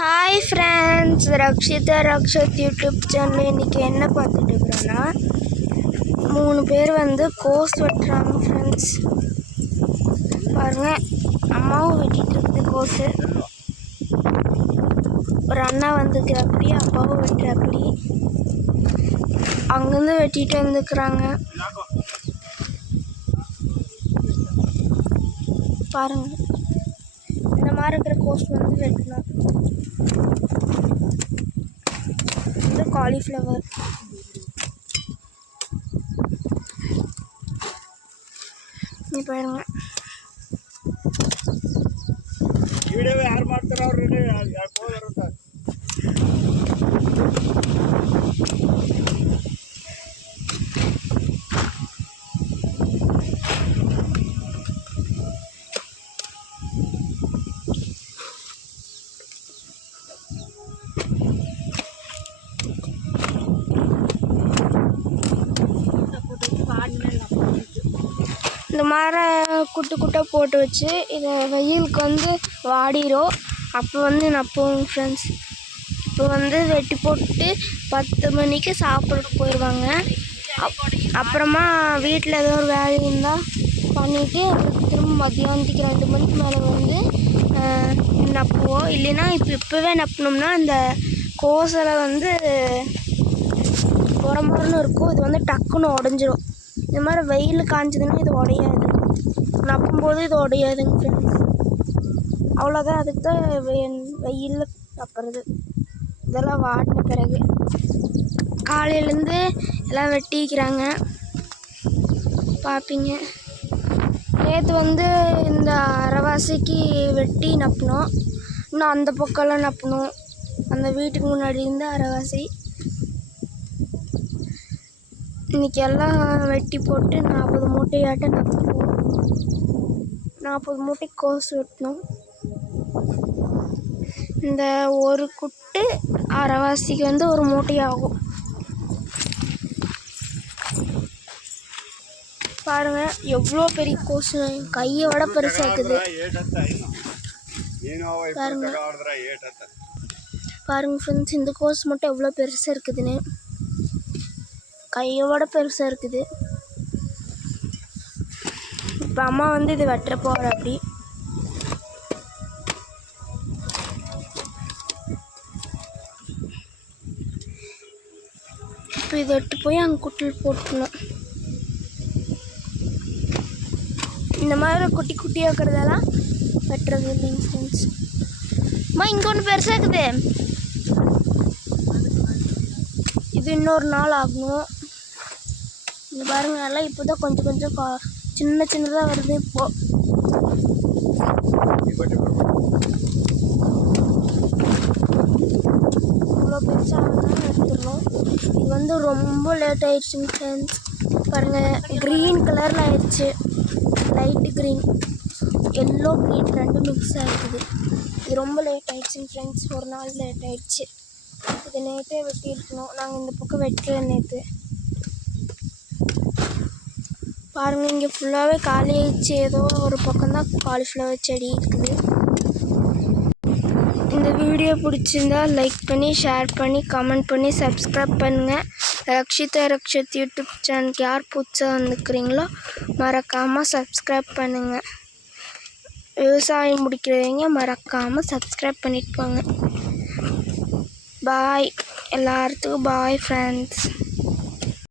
Hi friends, Rakshitha Rakshath YouTube channel. இன்றைக்கி என்ன பார்த்துட்டு இருக்கிறோன்னா 3 பேர் கோஸ் வெட்டுறாங்க ஃப்ரெண்ட்ஸ். பாருங்கள், அம்மாவும் வெட்டிகிட்டு இருக்குது கோஸு. ஒரு அண்ணா வந்துக்கிறாப்படி, அப்பாவும் வெட்டுறாப்படி. அங்கேருந்து வெட்டிட்டு வந்துக்கிறாங்க. பாருங்கள், இந்த மாதிரி இருக்கிற கோஸ் வெட்டணும். இது காலிஃப்ளவர். நீ பாருங்க, ವಿಡಿಯೋ ಯಾರು ಮಾಡ್ತಾರ ಅವ್ರಿಗೆ ಯಾಕೋ ಬರುತ್ತೆ. இந்த மாதிரி குட்டு குட்டாக போட்டு வச்சு இதை வெயிலுக்கு வாடிடும். அப்போ நப்போம் ஃப்ரெண்ட்ஸ். இப்போ வெட்டி போட்டு 10 மணிக்கு சாப்பிட்றதுக்கு போயிடுவாங்க. அப்புறமா வீட்டில் ஏதோ ஒரு வேலை இருந்தால் பண்ணிவிட்டு திரும்ப மதியானத்துக்கு 2 மணிக்கு மேலே நப்புவோம். இல்லைன்னா இப்போவே நப்பினோம்னா இந்த கோஸில் முறமுறன்னு இருக்கும். இது டக்குன்னு உடஞ்சிரும். இந்த மாதிரி வெயில் காய்ஞ்சதுன்னா இது உடையாது. நப்பும்போது இது உடையாதுங்க ஃப்ரெண்ட்ஸ். அவ்வளோதான். அதுக்கு தான் வெயிலில் நப்புறது. இதெல்லாம் வாடின பிறகு காலையிலேருந்து எல்லாம் வெட்டிக்கிறாங்க, பார்ப்பீங்க. நேற்று இந்த அரைவாசிக்கு வெட்டி நப்பினோம். இன்னும் அந்த பக்கம்லாம் நப்பணும். அந்த வீட்டுக்கு முன்னாடி இருந்து அரைவாசி. இன்றைக்கி எல்லாம் வெட்டி போட்டு 40 மூட்டையாட்ட நப்புவோம். 40 மூட்டை கோஸ் வெட்டணும். இந்த ஒரு குட்டு அரைவாசிக்கு 1 மூட்டை ஆகும். பாருங்கள், எவ்வளோ பெரிய கோஸ், கையை விட பெருசாக இருக்குது. பாருங்கள் ஃப்ரெண்ட்ஸ், இந்த கோஸ் மட்டும் எவ்வளோ பெருசாக இருக்குதுன்னு. கையோட பெருசாக இருக்குது. இப்போ அம்மா இது வெட்டுற போகிற அப்படி. இப்போ இதை வெட்டு போய் அங்கே குட்டில் போட்டுக்கணும். இந்த மாதிரி குட்டி குட்டியாக இருக்கிறதெல்லாம் வெட்டுறது இல்லைங்க ஃப்ரெண்ட்ஸ். அம்மா, இங்கே ஒன்று பெருசாக இருக்குது. இது இன்னொரு நாள் ஆகணும். இங்கே பாருங்க, நல்லா இப்போ தான் கொஞ்சம் கொஞ்சம் சின்ன சின்னதாக வருது. இப்போது இவ்வளோ பெருசாக எடுத்துடணும். இது ரொம்ப லேட் ஆயிடுச்சுங்க ஃப்ரெண்ட்ஸ். பாருங்கள், க்ரீன் கலரில் ஆயிடுச்சு. லைட்டு க்ரீன், எல்லோ க்ரீன் ரெண்டும் மிக்ஸ் ஆகிடுது. இது ரொம்ப லேட் ஆயிடுச்சுங்க ஃப்ரெண்ட்ஸ். ஒரு நாள் லேட் ஆயிடுச்சு. இது நேற்றே வெட்டி இருக்கணும். நாங்கள் இந்த பக்கம் வெட்டல நேற்று. பாருங்கள், இங்கே ஃபுல்லாகவே காலி ஆயிடுச்சு. ஏதோ ஒரு பக்கம்தான் காலிஃப்ளவர் செடி இருக்குது. இந்த வீடியோ பிடிச்சிருந்தா லைக் பண்ணி, ஷேர் பண்ணி, கமெண்ட் பண்ணி, சப்ஸ்கிரைப் பண்ணுங்கள். ரக்ஷிதா ரக்ஷத் யூடியூப் சேனலுக்கு யார் புதுசாக வந்துக்கிறீங்களோ மறக்காமல் சப்ஸ்கிரைப் பண்ணுங்கள். விவசாயம் முடிக்கிறவங்க மறக்காமல் சப்ஸ்கிரைப் பண்ணிட்டு போங்க. பாய் எல்லாத்துக்கும். Bye friends.